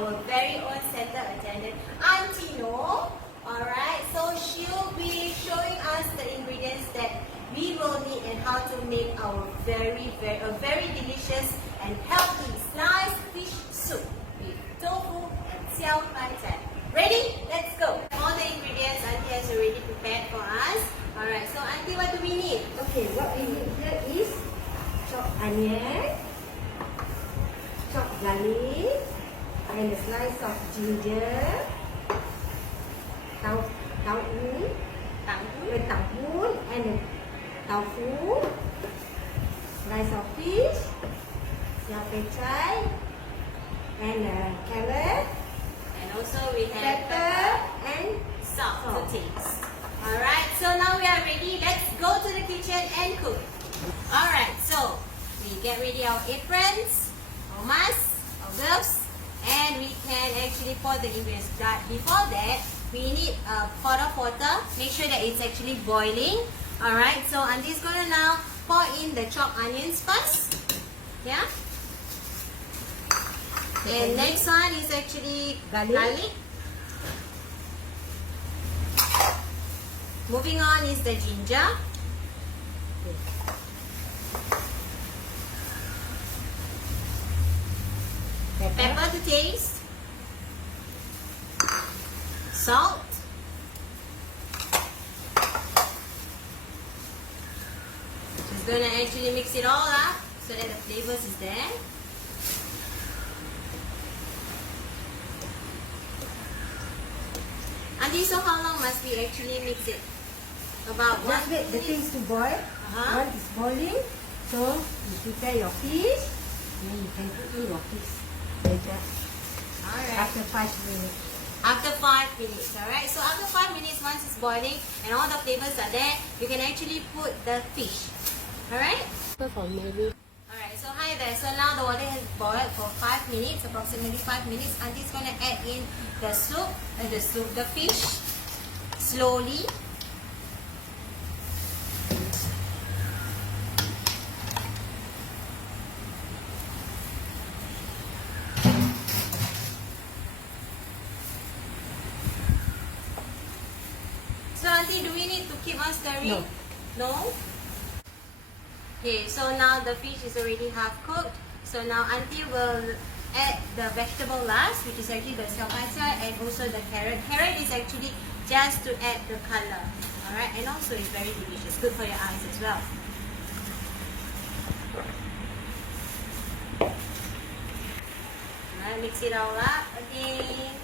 our very own center attendant, Auntie No. Alright, so she'll be showing us the ingredients that we will need and how to make our very delicious and healthy sliced fish soup with tofu and xiao bai zai. Ready? Let's go! All the ingredients Auntie has already prepared for us. Alright, so Auntie, what do we need? Okay, what we need here is chopped onion, chopped garlic, and a slice of ginger, tauhu, and a tofu, slice of fish, xiao bai zai, and a carrot, And also we have pepper, and salt to taste. Alright, so now we are ready. Let's go to the kitchen and cook. Alright, so we get ready our aprons, our masks, our gloves, and we can actually pour the ingredients. Before that, we need a pot of water. Make sure that it's actually boiling. Alright, so Auntie's gonna now pour in the chopped onions first. Yeah? And next one is actually garlic. Moving on is the ginger. Pepper to taste. Salt. Just gonna actually mix it all up so that the flavors is there. Auntie, so how long must we actually mix it? About just wait the things to boil. Once it's boiling, so you prepare your fish, then you can put in your fish later. Alright. After 5 minutes. After 5 minutes, alright? So after 5 minutes, once it's boiling and all the flavors are there, you can actually put the fish. Alright? Alright, so hi there. So now the water has boiled for 5 minutes, approximately 5 minutes. Auntie's gonna add in the soup, the fish, slowly. So Auntie, do we need to keep on stirring? No. No? Okay, so now the fish is already half cooked. So now Auntie will add the vegetable last, which is actually the xiao bai zai and also the carrot. Carrot is actually just to add the color. Alright, and also it's very delicious. Good for your eyes as well. Alright, mix it all up again.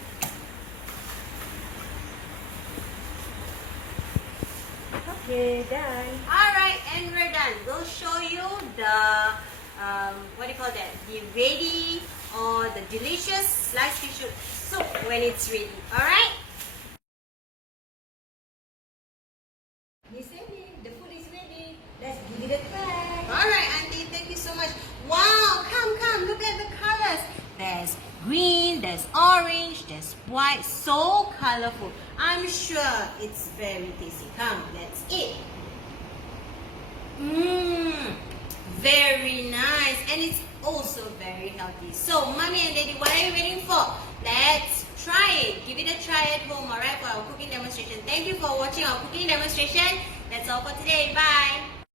Okay, done. Alright, and we're done. We'll show you the, what do you call that? The ready or the delicious sliced fish soup when it's ready. Alright? It's ready. The food is ready. Let's give it a try. Alright, Auntie, thank you so much. Wow, come, look at the colors. There's green, there's orange, there's white, so colorful. I'm sure it's very tasty. Come, let's eat. Very nice, and it's also very healthy. So, Mommy and Daddy, what are you waiting for? Let's try it. Give it a try at home, alright, for our cooking demonstration. Thank you for watching our cooking demonstration. That's all for today. Bye.